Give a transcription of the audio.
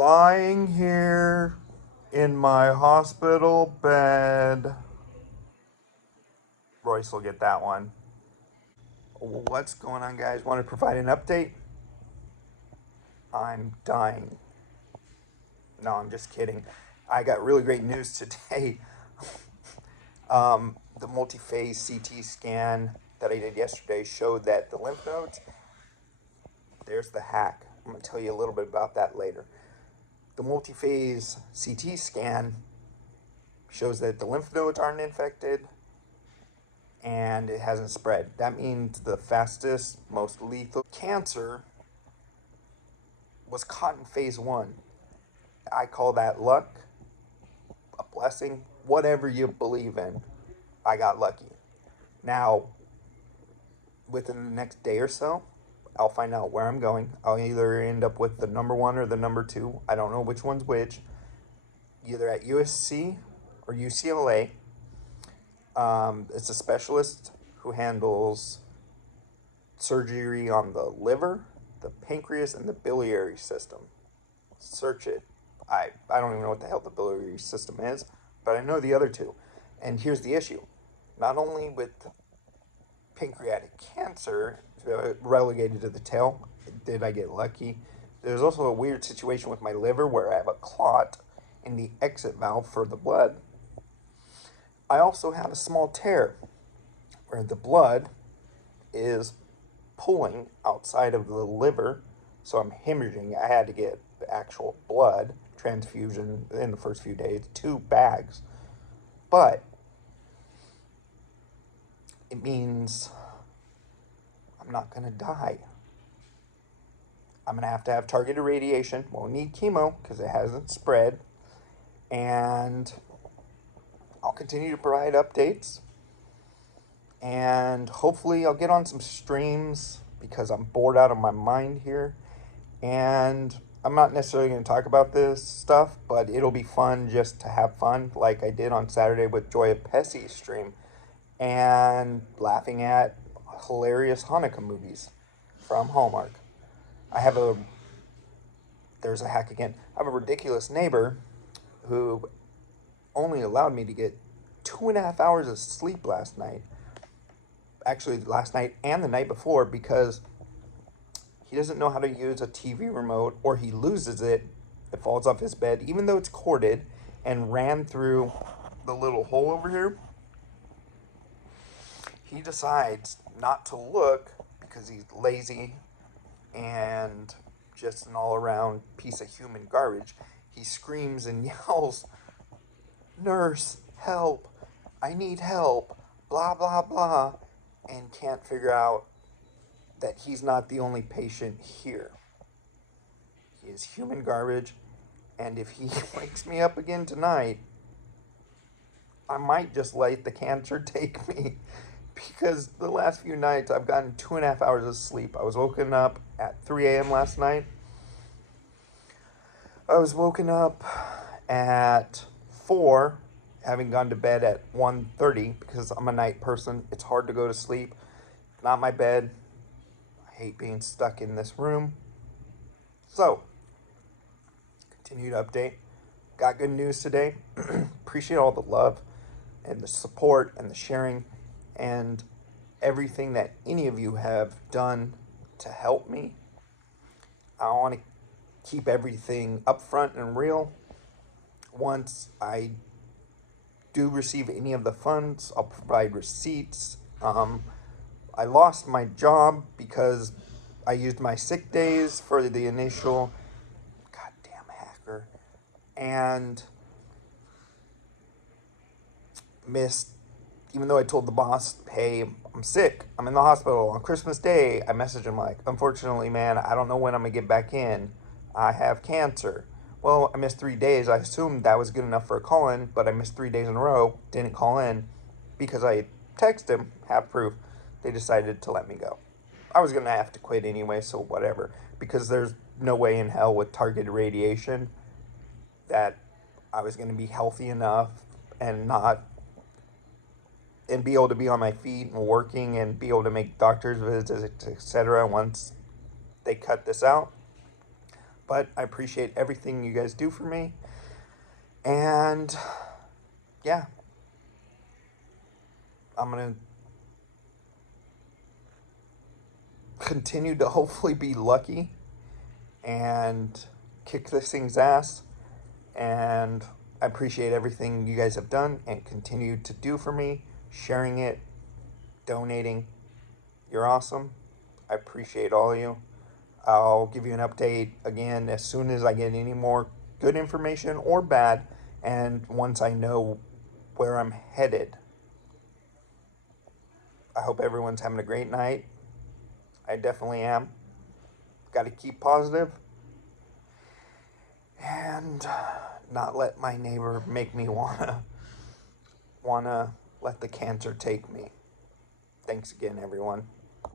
Lying here in my hospital bed. Royce will get that one. What's going on, guys? Want to provide an update? I'm dying. No, I'm just kidding. I got really great news today. The multi-phase CT scan that I did yesterday showed that the lymph nodes, there's the hack. I'm going to tell you a little bit about that later. The multi-phase CT scan shows that the lymph nodes aren't infected and it hasn't spread. That means the fastest, most lethal cancer was caught in phase 1. I call that luck, a blessing, whatever you believe in. I got lucky. Now, within the next day or so, I'll find out where I'm going. I'll either end up with the number 1 or the number 2. I don't know which one's which. Either at USC or UCLA. It's a specialist who handles surgery on the liver, the pancreas, and the biliary system. Search it. I don't even know what the hell the biliary system is, but I know the other two. And here's the issue. Not only with pancreatic cancer relegated to the tail, did I get lucky, there's also a weird situation with my liver where I have a clot in the exit valve for the blood. I also have a small tear where the blood is pulling outside of the liver, so I'm hemorrhaging. I had to get the actual blood transfusion in the first few days, 2 bags. But it means I'm not going to die. I'm going to have targeted radiation. Won't need chemo because it hasn't spread. And I'll continue to provide updates. And hopefully I'll get on some streams because I'm bored out of my mind here. And I'm not necessarily going to talk about this stuff, but it'll be fun just to have fun, like I did on Saturday with Joya Pesci's stream, and laughing at hilarious Hanukkah movies from Hallmark. There's a hack again. I have a ridiculous neighbor who only allowed me to get 2.5 hours of sleep last night. Actually, last night and the night before, because he doesn't know how to use a TV remote, or he loses it. It falls off his bed, even though it's corded, and ran through the little hole over here. He decides not to look because he's lazy and just an all-around piece of human garbage. He screams and yells, "Nurse, help, I need help, blah, blah, blah," and can't figure out that he's not the only patient here. He is human garbage, and if he wakes me up again tonight, I might just let the cancer take me, because the last few nights I've gotten 2.5 hours of sleep. I was woken up at 3 a.m. last night. I was woken up at 4, having gone to bed at 1:30, because I'm a night person. It's hard to go to sleep. Not my bed. I hate being stuck in this room. So, continue to update. Got good news today. Appreciate all the love and the support and the sharing and everything that any of you have done to help me. I want to keep everything upfront and real. Once I do receive any of the funds, I'll provide receipts. I lost my job because I used my sick days for the initial, goddamn hacker, and missed, even though I told the boss, hey, I'm sick, I'm in the hospital on Christmas Day. I messaged him like, unfortunately, man, I don't know when I'm gonna get back in. I have cancer. Well, I missed 3 days. I assumed that was good enough for a call-in, but I missed 3 days in a row, didn't call in, because I texted him, have proof. They decided to let me go. I was going to have to quit anyway, so whatever, because there's no way in hell with targeted radiation that I was going to be healthy enough and be able to be on my feet and working and be able to make doctor's visits, etc. once they cut this out. But I appreciate everything you guys do for me. And yeah, I'm going to continue to hopefully be lucky and kick this thing's ass. And I appreciate everything you guys have done and continue to do for me, sharing it, donating. You're awesome. I appreciate all of you. I'll give you an update again as soon as I get any more good information or bad, and once I know where I'm headed. I hope everyone's having a great night. I definitely am. Got to keep positive and not let my neighbor make me wanna let the cancer take me. Thanks again, everyone.